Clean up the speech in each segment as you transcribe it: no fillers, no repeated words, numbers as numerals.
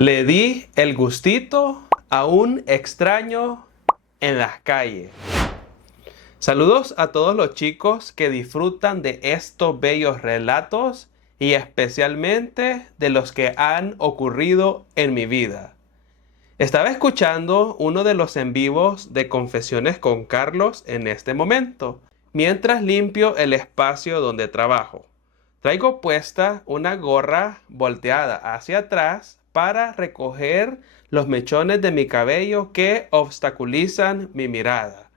Le di el gustito a un extraño en las calles. Saludos a todos los chicos que disfrutan de estos bellos relatos y especialmente de los que han ocurrido en mi vida. Estaba escuchando uno de los en vivos de Confesiones con Carlos en este momento, mientras limpio el espacio donde trabajo. Traigo puesta una gorra volteada hacia atrás para recoger los mechones de mi cabello que obstaculizan mi mirada.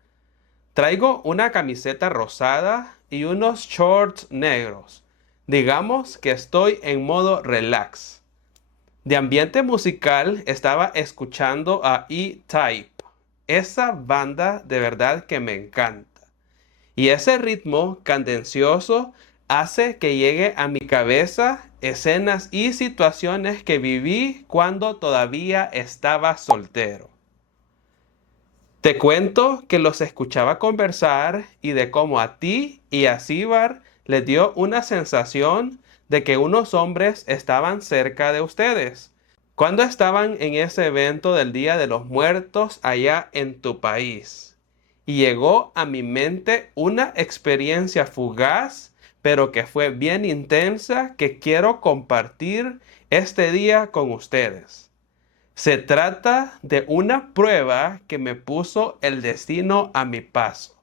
Traigo una camiseta rosada y unos shorts negros. Digamos que estoy en modo relax. De ambiente musical estaba escuchando a E-Type. Esa banda de verdad que me encanta. Y ese ritmo cadencioso hace que llegue a mi cabeza escenas y situaciones que viví cuando todavía estaba soltero. Te cuento que los escuchaba conversar y de cómo a ti y a Sibar les dio una sensación de que unos hombres estaban cerca de ustedes cuando estaban en ese evento del Día de los Muertos allá en tu país. Y llegó a mi mente una experiencia fugaz, pero que fue bien intensa, que quiero compartir este día con ustedes. Se trata de una prueba que me puso el destino a mi paso.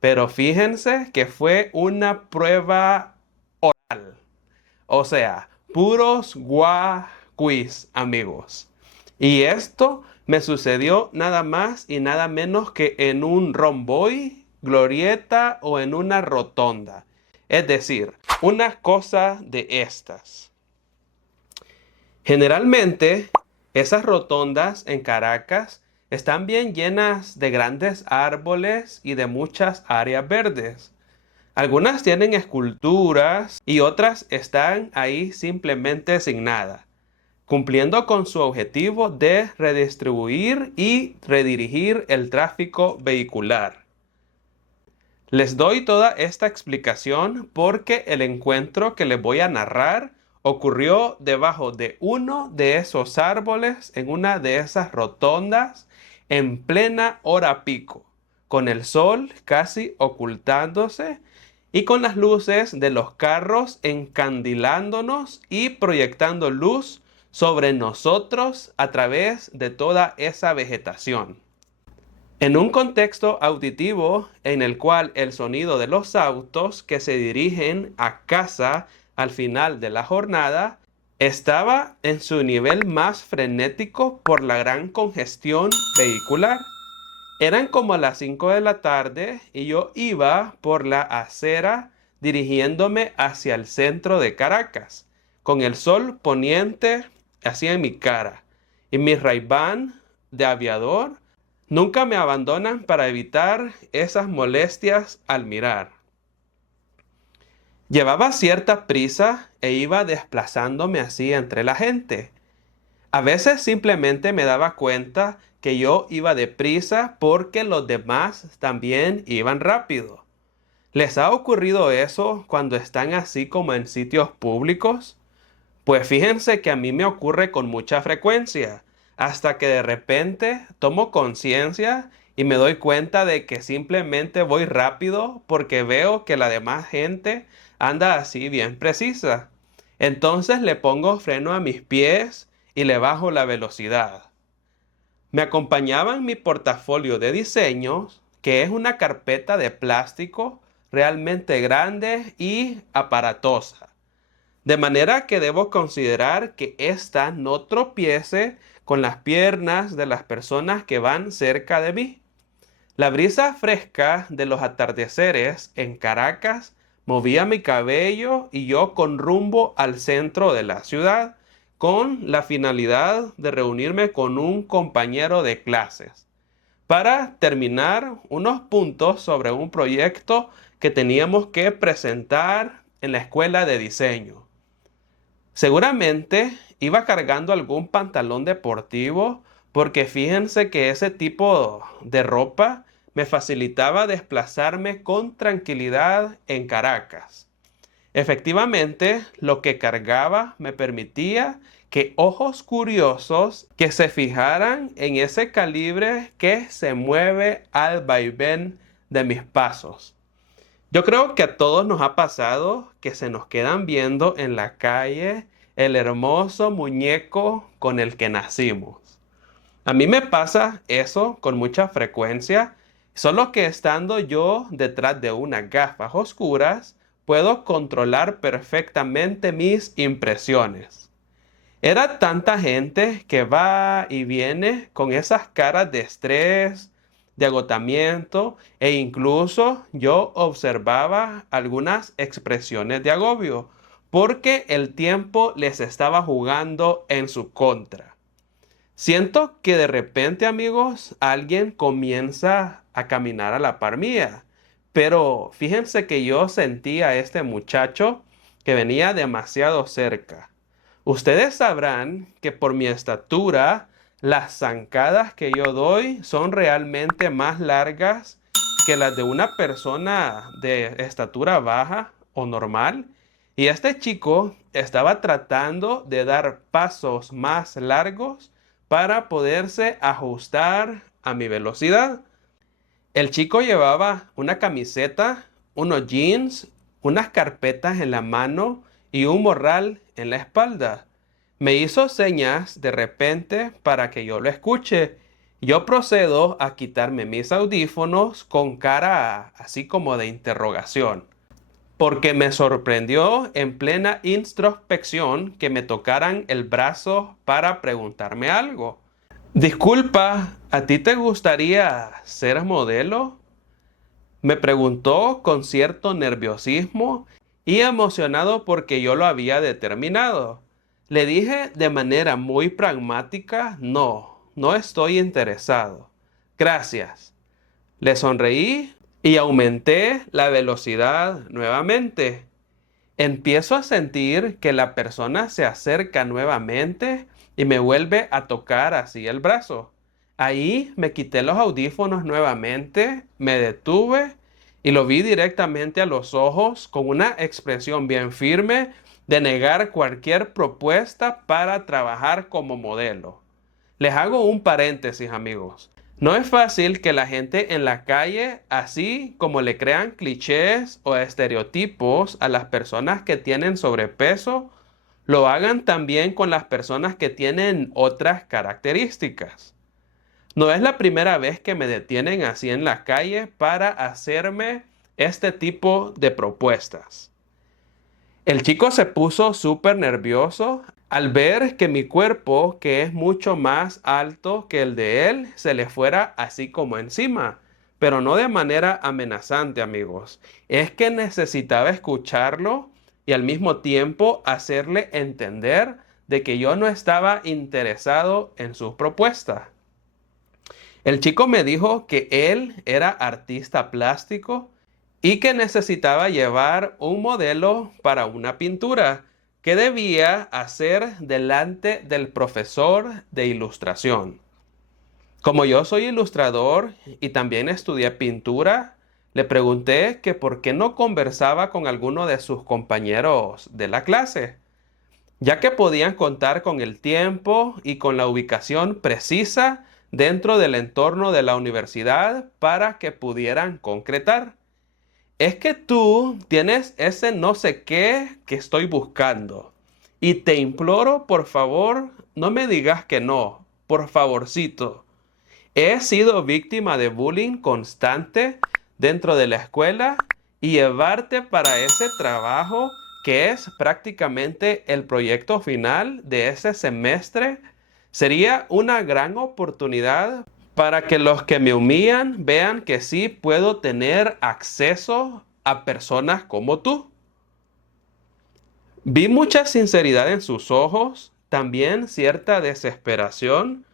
Pero fíjense que fue una prueba oral. O sea, puros quiz, amigos. Y esto me sucedió nada más y nada menos que en un romboy, glorieta o en una rotonda. Es decir, una cosa de estas. Generalmente, esas rotondas en Caracas están bien llenas de grandes árboles y de muchas áreas verdes. Algunas tienen esculturas y otras están ahí simplemente sin nada, cumpliendo con su objetivo de redistribuir y redirigir el tráfico vehicular. Les doy toda esta explicación porque el encuentro que les voy a narrar ocurrió debajo de uno de esos árboles en una de esas rotondas en plena hora pico, con el sol casi ocultándose y con las luces de los carros encandilándonos y proyectando luz sobre nosotros a través de toda esa vegetación. En un contexto auditivo en el cual el sonido de los autos que se dirigen a casa al final de la jornada estaba en su nivel más frenético por la gran congestión vehicular. Eran como las 5 de la tarde y yo iba por la acera dirigiéndome hacia el centro de Caracas, con el sol poniente hacia en mi cara y mi Ray-Ban de aviador nunca me abandonan para evitar esas molestias al mirar. Llevaba cierta prisa e iba desplazándome así entre la gente. A veces simplemente me daba cuenta que yo iba deprisa porque los demás también iban rápido. ¿Les ha ocurrido eso cuando están así como en sitios públicos? Pues fíjense que a mí me ocurre con mucha frecuencia, hasta que de repente tomo conciencia y me doy cuenta de que simplemente voy rápido porque veo que la demás gente anda así bien precisa. Entonces le pongo freno a mis pies y le bajo la velocidad. Me acompañaba en mi portafolio de diseños, que es una carpeta de plástico realmente grande y aparatosa. De manera que debo considerar que ésta no tropiece con las piernas de las personas que van cerca de mí. La brisa fresca de los atardeceres en Caracas movía mi cabello y yo con rumbo al centro de la ciudad, con la finalidad de reunirme con un compañero de clases para terminar unos puntos sobre un proyecto que teníamos que presentar en la escuela de diseño. Seguramente iba cargando algún pantalón deportivo porque fíjense que ese tipo de ropa me facilitaba desplazarme con tranquilidad en Caracas. Efectivamente, lo que cargaba me permitía que ojos curiosos que se fijaran en ese calibre que se mueve al vaivén de mis pasos. Yo creo que a todos nos ha pasado que se nos quedan viendo en la calle el hermoso muñeco con el que nacimos. A mí me pasa eso con mucha frecuencia, solo que estando yo detrás de unas gafas oscuras, puedo controlar perfectamente mis impresiones. Era tanta gente que va y viene con esas caras de estrés, de agotamiento e incluso yo observaba algunas expresiones de agobio porque el tiempo les estaba jugando en su contra. Siento que de repente, amigos, alguien comienza a caminar a la par mía, pero fíjense que yo sentía a este muchacho que venía demasiado cerca. Ustedes sabrán que por mi estatura, las zancadas que yo doy son realmente más largas que las de una persona de estatura baja o normal. Y este chico estaba tratando de dar pasos más largos para poderse ajustar a mi velocidad. El chico llevaba una camiseta, unos jeans, unas carpetas en la mano y un morral en la espalda. Me hizo señas de repente para que yo lo escuche. Yo procedo a quitarme mis audífonos con cara así como de interrogación, porque me sorprendió en plena introspección que me tocaran el brazo para preguntarme algo. Disculpa, ¿a ti te gustaría ser modelo? Me preguntó con cierto nerviosismo y emocionado porque yo lo había determinado. Le dije de manera muy pragmática, no estoy interesado. Gracias. Le sonreí y aumenté la velocidad nuevamente. Empiezo a sentir que la persona se acerca nuevamente y me vuelve a tocar así el brazo. Ahí me quité los audífonos nuevamente, me detuve y lo vi directamente a los ojos con una expresión bien firme de negar cualquier propuesta para trabajar como modelo. Les hago un paréntesis, amigos. No es fácil que la gente en la calle, así como le crean clichés o estereotipos a las personas que tienen sobrepeso, lo hagan también con las personas que tienen otras características. No es la primera vez que me detienen así en la calle para hacerme este tipo de propuestas. El chico se puso súper nervioso al ver que mi cuerpo, que es mucho más alto que el de él, se le fuera así como encima. Pero no de manera amenazante, amigos. Es que necesitaba escucharlo y al mismo tiempo hacerle entender de que yo no estaba interesado en sus propuestas. El chico me dijo que él era artista plástico y que necesitaba llevar un modelo para una pintura que debía hacer delante del profesor de ilustración. Como yo soy ilustrador y también estudié pintura, le pregunté que por qué no conversaba con alguno de sus compañeros de la clase, ya que podían contar con el tiempo y con la ubicación precisa dentro del entorno de la universidad para que pudieran concretar. Es que tú tienes ese no sé qué que estoy buscando. Y te imploro, por favor, no me digas que no. Por favorcito. He sido víctima de bullying constante dentro de la escuela y llevarte para ese trabajo que es prácticamente el proyecto final de ese semestre sería una gran oportunidad para que los que me humillan vean que sí puedo tener acceso a personas como tú. Vi mucha sinceridad en sus ojos, también cierta desesperación,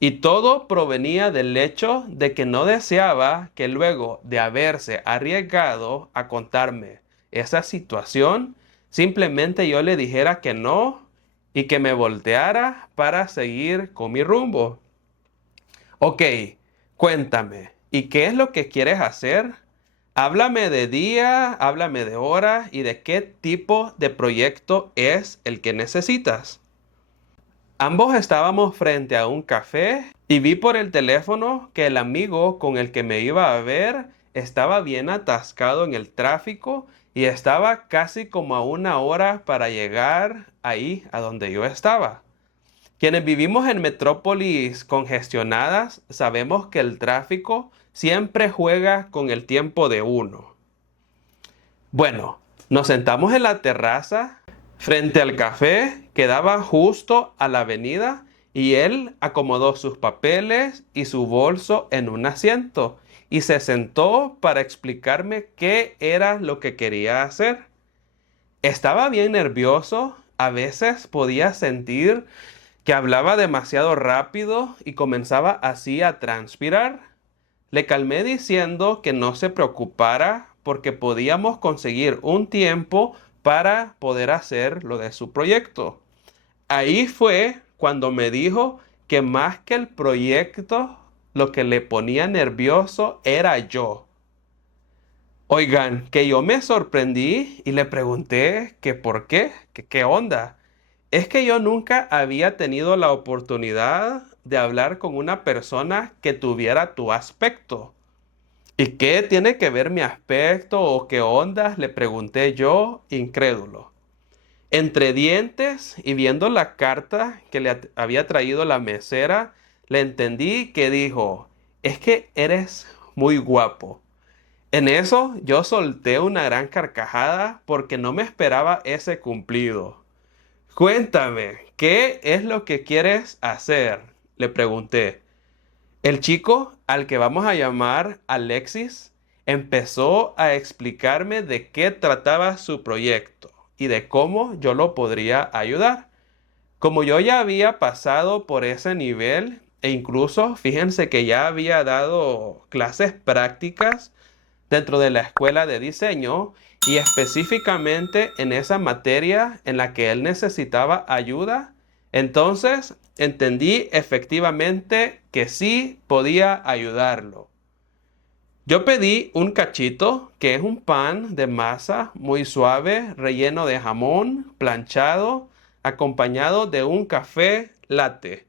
y todo provenía del hecho de que no deseaba que luego de haberse arriesgado a contarme esa situación, simplemente yo le dijera que no y que me volteara para seguir con mi rumbo. Ok, cuéntame, ¿y qué es lo que quieres hacer? Háblame de día, háblame de hora y de qué tipo de proyecto es el que necesitas. Ambos estábamos frente a un café y vi por el teléfono que el amigo con el que me iba a ver estaba bien atascado en el tráfico y estaba casi como a 1 hora para llegar ahí a donde yo estaba. Quienes vivimos en metrópolis congestionadas sabemos que el tráfico siempre juega con el tiempo de uno. Bueno, nos sentamos en la terraza frente al café que daba justo a la avenida y él acomodó sus papeles y su bolso en un asiento y se sentó para explicarme qué era lo que quería hacer. Estaba bien nervioso, a veces podía sentir que hablaba demasiado rápido y comenzaba así a transpirar. Le calmé diciendo que no se preocupara porque podíamos conseguir un tiempo para poder hacer lo de su proyecto. Ahí fue cuando me dijo que más que el proyecto, lo que le ponía nervioso era yo. Oigan, que yo me sorprendí y le pregunté que por qué, que qué onda. Es que yo nunca había tenido la oportunidad de hablar con una persona que tuviera tu aspecto. ¿Y qué tiene que ver mi aspecto o qué onda? Le pregunté yo, incrédulo. Entre dientes y viendo la carta que le había traído la mesera, le entendí que dijo, es que eres muy guapo. En eso yo solté una gran carcajada porque no me esperaba ese cumplido. Cuéntame, ¿qué es lo que quieres hacer? Le pregunté. El chico, al que vamos a llamar Alexis, empezó a explicarme de qué trataba su proyecto y de cómo yo lo podría ayudar. Como yo ya había pasado por ese nivel e incluso fíjense que ya había dado clases prácticas dentro de la escuela de diseño y específicamente en esa materia en la que él necesitaba ayuda, entonces entendí efectivamente que sí podía ayudarlo. Yo pedí un cachito, que es un pan de masa muy suave, relleno de jamón, planchado, acompañado de un café latte,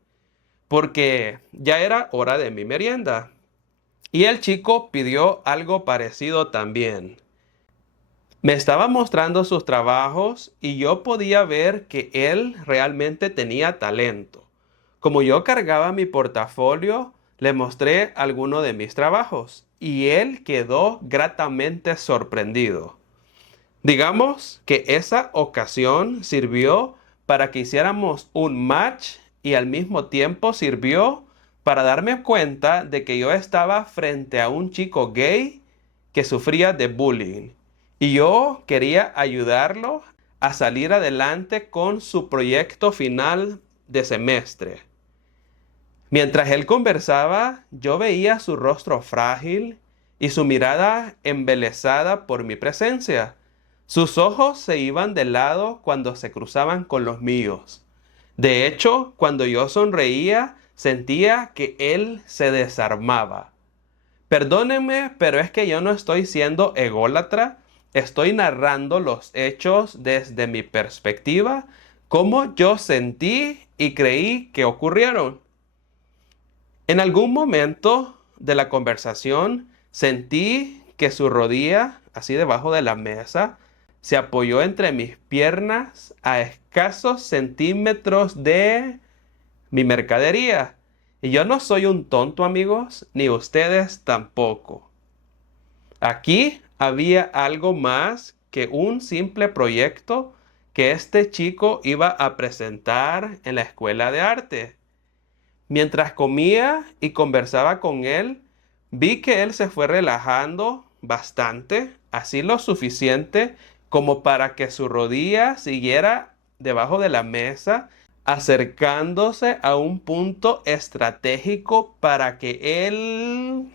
porque ya era hora de mi merienda. Y el chico pidió algo parecido también. Me estaba mostrando sus trabajos y yo podía ver que él realmente tenía talento. Como yo cargaba mi portafolio, le mostré alguno de mis trabajos y él quedó gratamente sorprendido. Digamos que esa ocasión sirvió para que hiciéramos un match y al mismo tiempo sirvió para darme cuenta de que yo estaba frente a un chico gay que sufría de bullying y yo quería ayudarlo a salir adelante con su proyecto final de semestre. Mientras él conversaba, yo veía su rostro frágil y su mirada embelesada por mi presencia. Sus ojos se iban de lado cuando se cruzaban con los míos. De hecho, cuando yo sonreía, sentía que él se desarmaba. Perdónenme, pero es que yo no estoy siendo ególatra. Estoy narrando los hechos desde mi perspectiva, cómo yo sentí y creí que ocurrieron. En algún momento de la conversación sentí que su rodilla, así debajo de la mesa, se apoyó entre mis piernas a escasos centímetros de mi mercadería. Y yo no soy un tonto, amigos, ni ustedes tampoco. Aquí había algo más que un simple proyecto que este chico iba a presentar en la escuela de arte. Mientras comía y conversaba con él, vi que él se fue relajando bastante, así lo suficiente como para que su rodilla siguiera debajo de la mesa, acercándose a un punto estratégico para que él...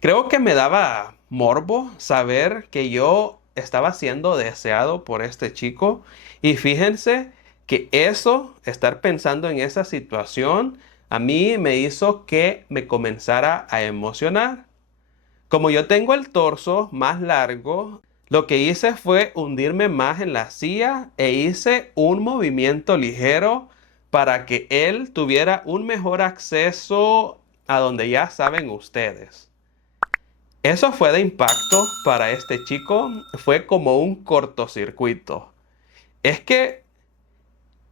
Creo que me daba morbo saber que yo estaba siendo deseado por este chico y fíjense que eso, estar pensando en esa situación, a mí me hizo que me comenzara a emocionar. Como yo tengo el torso más largo, lo que hice fue hundirme más en la silla e hice un movimiento ligero para que él tuviera un mejor acceso a donde ya saben ustedes. Eso fue de impacto para este chico, fue como un cortocircuito. Es que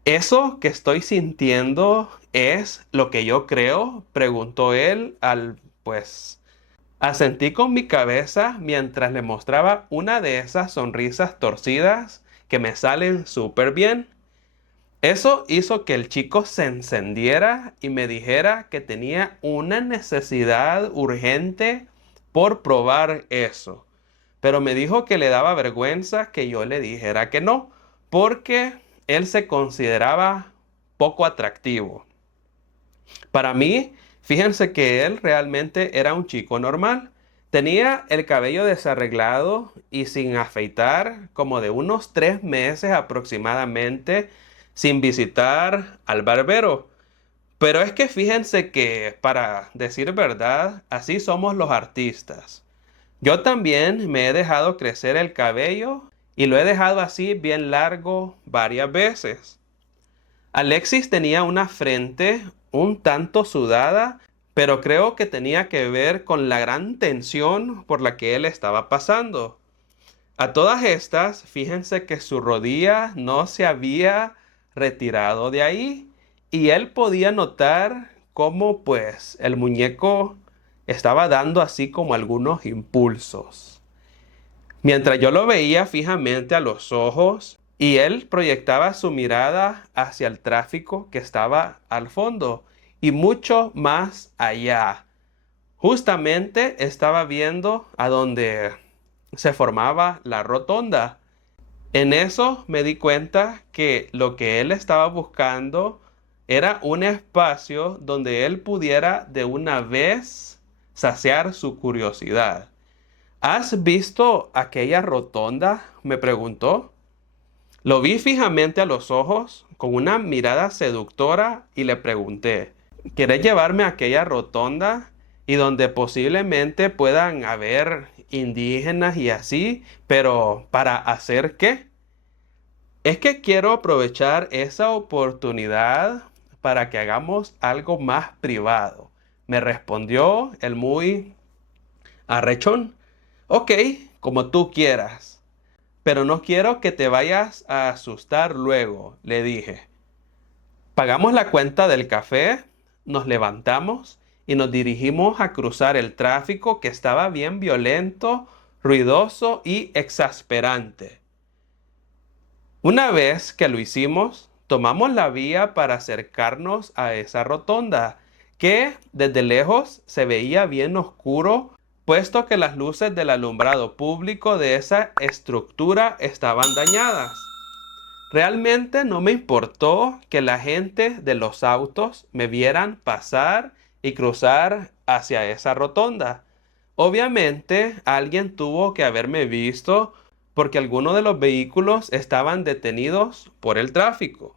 eso que estoy sintiendo es lo que yo creo, preguntó él asentí con mi cabeza mientras le mostraba una de esas sonrisas torcidas que me salen súper bien. Eso hizo que el chico se encendiera y me dijera que tenía una necesidad urgente por probar eso. Pero me dijo que le daba vergüenza que yo le dijera que no, porque él se consideraba poco atractivo. Para mí, fíjense que él realmente era un chico normal. Tenía el cabello desarreglado y sin afeitar, como de unos 3 meses aproximadamente, sin visitar al barbero. Pero es que fíjense que, para decir verdad, así somos los artistas. Yo también me he dejado crecer el cabello y lo he dejado así bien largo varias veces. Alexis tenía una frente un tanto sudada, pero creo que tenía que ver con la gran tensión por la que él estaba pasando. A todas estas, fíjense que su rodilla no se había retirado de ahí y él podía notar cómo el muñeco estaba dando así como algunos impulsos. Mientras yo lo veía fijamente a los ojos y él proyectaba su mirada hacia el tráfico que estaba al fondo y mucho más allá. Justamente estaba viendo a donde se formaba la rotonda. En eso me di cuenta que lo que él estaba buscando era un espacio donde él pudiera de una vez saciar su curiosidad. ¿Has visto aquella rotonda?, me preguntó. Lo vi fijamente a los ojos, con una mirada seductora, y le pregunté, ¿quieres llevarme a aquella rotonda y donde posiblemente puedan haber indígenas y así, pero ¿para hacer qué? Es que quiero aprovechar esa oportunidad para que hagamos algo más privado, me respondió el muy arrechón. Ok, como tú quieras, pero no quiero que te vayas a asustar luego, le dije. Pagamos la cuenta del café, nos levantamos y nos dirigimos a cruzar el tráfico que estaba bien violento, ruidoso y exasperante. Una vez que lo hicimos, tomamos la vía para acercarnos a esa rotonda, que desde lejos se veía bien oscuro, puesto que las luces del alumbrado público de esa estructura estaban dañadas. Realmente no me importó que la gente de los autos me vieran pasar y cruzar hacia esa rotonda. Obviamente, alguien tuvo que haberme visto porque algunos de los vehículos estaban detenidos por el tráfico.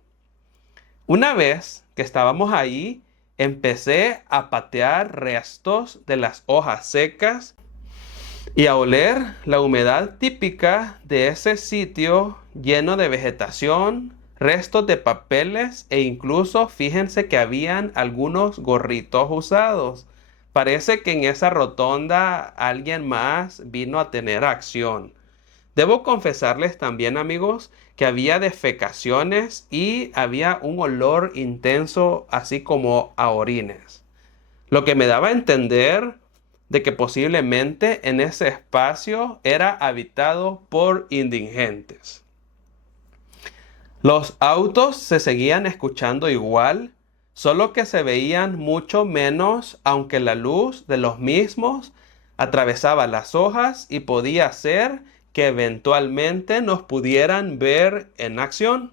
Una vez que estábamos ahí, empecé a patear restos de las hojas secas y a oler la humedad típica de ese sitio lleno de vegetación, restos de papeles e incluso fíjense que habían algunos gorritos usados. Parece que en esa rotonda alguien más vino a tener acción. Debo confesarles también, amigos, que había defecaciones y había un olor intenso, así como a orines. Lo que me daba a entender de que posiblemente en ese espacio era habitado por indigentes. Los autos se seguían escuchando igual, solo que se veían mucho menos, aunque la luz de los mismos atravesaba las hojas y podía hacer que eventualmente nos pudieran ver en acción.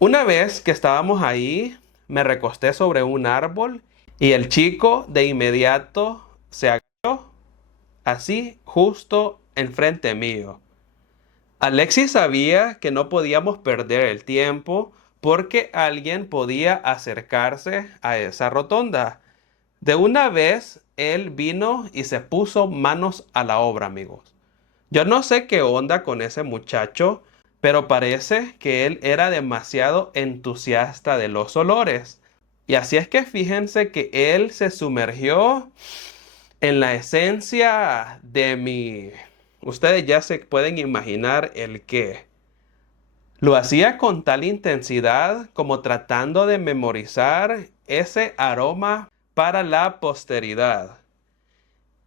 Una vez que estábamos ahí, me recosté sobre un árbol y el chico de inmediato se agachó, así justo enfrente mío. Alexis sabía que no podíamos perder el tiempo porque alguien podía acercarse a esa rotonda. De una vez, él vino y se puso manos a la obra, amigos. Yo no sé qué onda con ese muchacho, pero parece que él era demasiado entusiasta de los olores. Y así es que fíjense que él se sumergió en la esencia de mi... Ustedes ya se pueden imaginar el qué. Lo hacía con tal intensidad como tratando de memorizar ese aroma para la posteridad.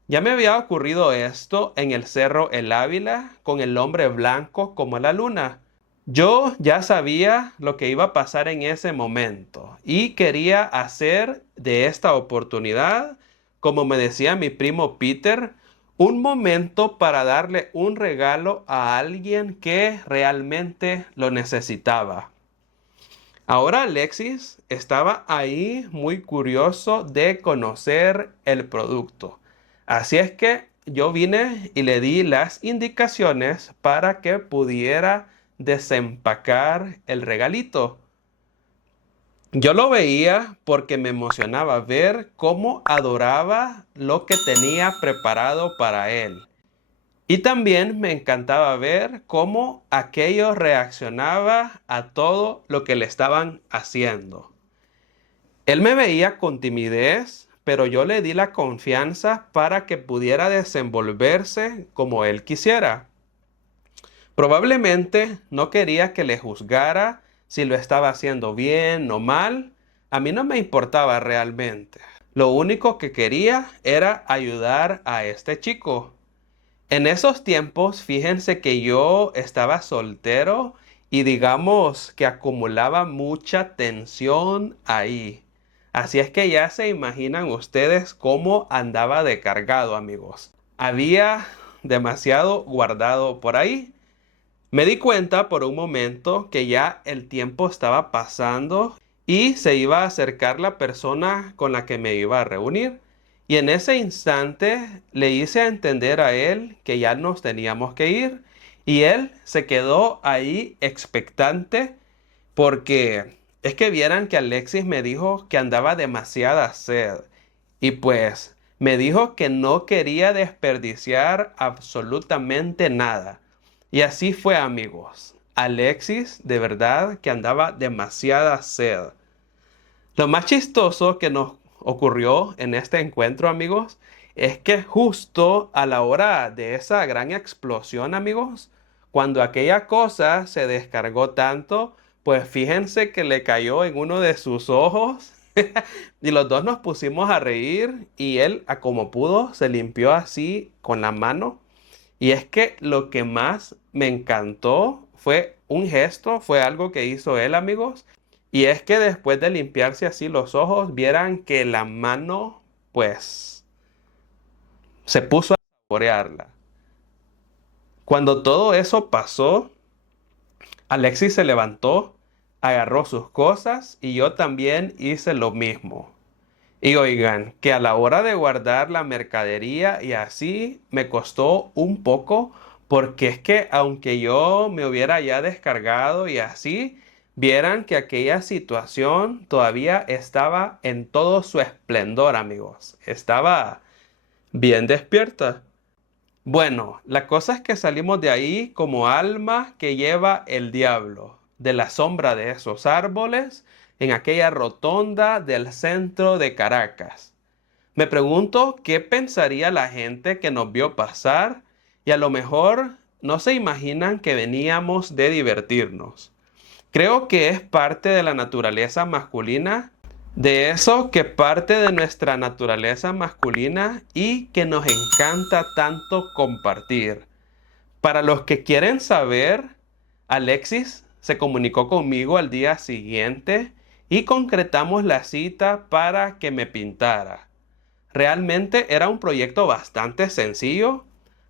Ya me había ocurrido esto en el Cerro El Ávila con el hombre blanco como la luna. Yo ya sabía lo que iba a pasar en ese momento y quería hacer de esta oportunidad, como me decía mi primo Peter, un momento para darle un regalo a alguien que realmente lo necesitaba. Ahora Alexis estaba ahí muy curioso de conocer el producto. Así es que yo vine y le di las indicaciones para que pudiera desempacar el regalito. Yo lo veía porque me emocionaba ver cómo adoraba lo que tenía preparado para él. Y también me encantaba ver cómo aquello reaccionaba a todo lo que le estaban haciendo. Él me veía con timidez, pero yo le di la confianza para que pudiera desenvolverse como él quisiera. Probablemente no quería que le juzgara si lo estaba haciendo bien o mal. A mí no me importaba realmente. Lo único que quería era ayudar a este chico. En esos tiempos, fíjense que yo estaba soltero y digamos que acumulaba mucha tensión ahí. Así es que ya se imaginan ustedes cómo andaba de cargado, amigos. Había demasiado guardado por ahí. Me di cuenta por un momento que ya el tiempo estaba pasando y se iba a acercar la persona con la que me iba a reunir. Y en ese instante le hice a entender a él que ya nos teníamos que ir. Y él se quedó ahí expectante porque es que vieran que Alexis me dijo que andaba demasiada sed. Y pues me dijo que no quería desperdiciar absolutamente nada. Y así fue, amigos. Alexis de verdad que andaba demasiada sed. Lo más chistoso que nos ocurrió en este encuentro, amigos, es que justo a la hora de esa gran explosión, amigos, cuando aquella cosa se descargó tanto, pues fíjense que le cayó en uno de sus ojos y los dos nos pusimos a reír y él, a como pudo, se limpió así con la mano. Y es que lo que más me encantó fue un gesto, fue algo que hizo él, amigos. Y es que después de limpiarse así los ojos, vieran que la mano, pues, se puso a saborearla. Cuando todo eso pasó, Alexis se levantó, agarró sus cosas y yo también hice lo mismo. Y oigan, que a la hora de guardar la mercadería y así me costó un poco porque es que aunque yo me hubiera ya descargado y así, vieran que aquella situación todavía estaba en todo su esplendor, amigos. Estaba bien despierta. Bueno, la cosa es que salimos de ahí como alma que lleva el diablo, de la sombra de esos árboles, en aquella rotonda del centro de Caracas. Me pregunto qué pensaría la gente que nos vio pasar y a lo mejor no se imaginan que veníamos de divertirnos. Creo que es parte de la naturaleza masculina, de eso que parte de nuestra naturaleza masculina y que nos encanta tanto compartir. Para los que quieren saber, Alexis se comunicó conmigo al día siguiente y concretamos la cita para que me pintara. Realmente era un proyecto bastante sencillo.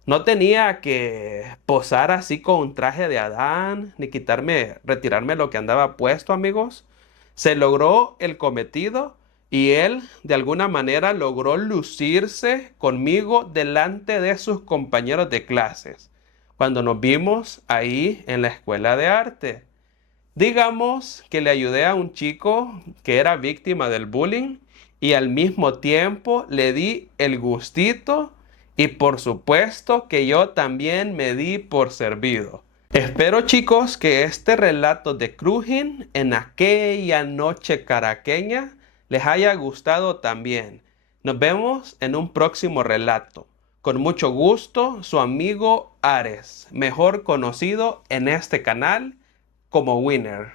No tenía que posar así con un traje de Adán, ni retirarme lo que andaba puesto, amigos. Se logró el cometido y él de alguna manera logró lucirse conmigo delante de sus compañeros de clases cuando nos vimos ahí en la escuela de arte. Digamos que le ayudé a un chico que era víctima del bullying y al mismo tiempo le di el gustito y por supuesto que yo también me di por servido. Espero, chicos, que este relato de Crujín en aquella noche caraqueña les haya gustado también. Nos vemos en un próximo relato. Con mucho gusto, su amigo Ares, mejor conocido en este canal como Winner.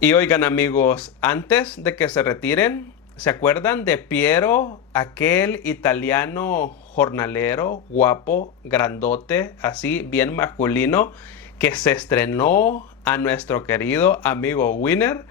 Y oigan, amigos, antes de que se retiren, ¿se acuerdan de Piero, aquel italiano jornalero, guapo, grandote, así bien masculino, que se estrenó a nuestro querido amigo Winner?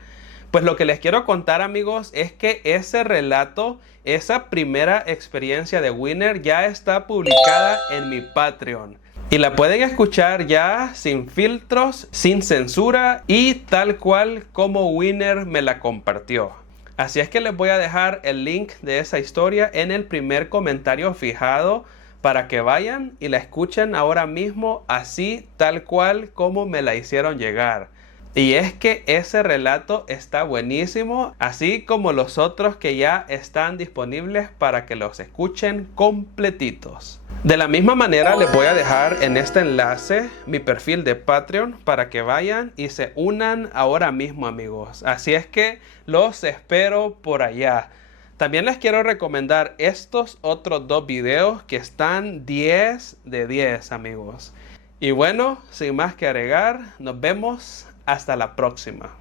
Pues lo que les quiero contar, amigos, es que ese relato, esa primera experiencia de Winner ya está publicada en mi Patreon. Y la pueden escuchar ya sin filtros, sin censura y tal cual como Winner me la compartió. Así es que les voy a dejar el link de esa historia en el primer comentario fijado para que vayan y la escuchen ahora mismo así tal cual como me la hicieron llegar. Y es que ese relato está buenísimo, así como los otros que ya están disponibles para que los escuchen completitos. De la misma manera les voy a dejar en este enlace mi perfil de Patreon para que vayan y se unan ahora mismo, amigos. Así es que los espero por allá. También les quiero recomendar estos otros dos videos que están 10 de 10, amigos. Y bueno, sin más que agregar, nos vemos hasta la próxima.